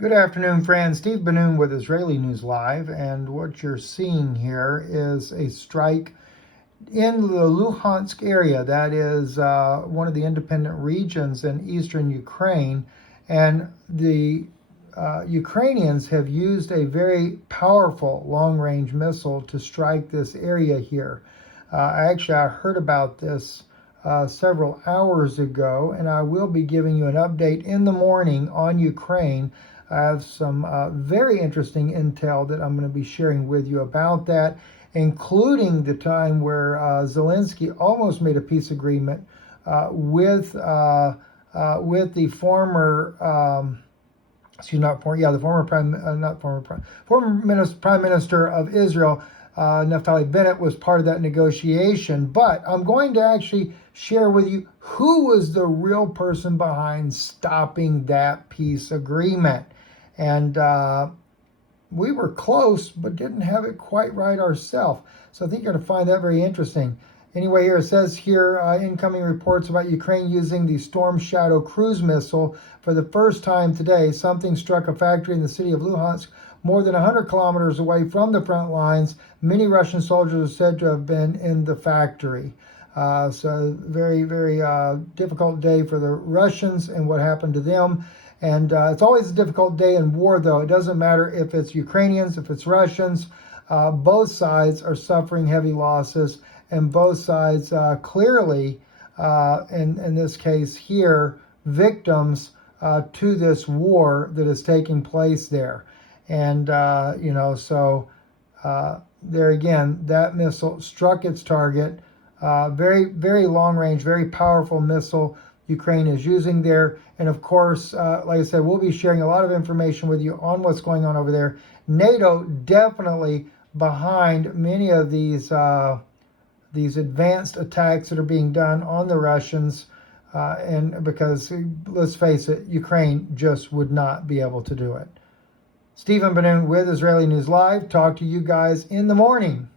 Good afternoon, friends. Steve Benoon with Israeli News Live, and what you're seeing here is a strike in the Luhansk area. That is one of the independent regions in eastern Ukraine, and the Ukrainians have used a very powerful long-range missile to strike this area here. I heard about this several hours ago, and I will be giving you an update in the morning on Ukraine. I have some very interesting intel that I'm going to be sharing with you about that, including the time where Zelensky almost made a peace agreement with the former, Prime Minister of Israel. Naftali Bennett was part of that negotiation, but I'm going to actually share with you who was the real person behind stopping that peace agreement. And we were close, but didn't have it quite right ourselves. So I think you're going to find that very interesting. Anyway, here it says here, incoming reports about Ukraine using the Storm Shadow cruise missile for the first time today. Something struck a factory in the city of Luhansk, more than 100 kilometers away from the front lines. Many Russian soldiers are said to have been in the factory. So very, very difficult day for the Russians and what happened to them. And it's always a difficult day in war, though. It doesn't matter if it's Ukrainians, if it's Russians. Both sides are suffering heavy losses, and both sides clearly, in this case here, victims to this war that is taking place there. And, there again, that missile struck its target. Very, very long range, very powerful missile Ukraine is using there. And of course, like I said, we'll be sharing a lot of information with you on what's going on over there. NATO definitely behind many of these advanced attacks that are being done on the Russians. And because, let's face it, Ukraine just would not be able to do it. Stephen Benoon with Israeli News Live. Talk to you guys in the morning.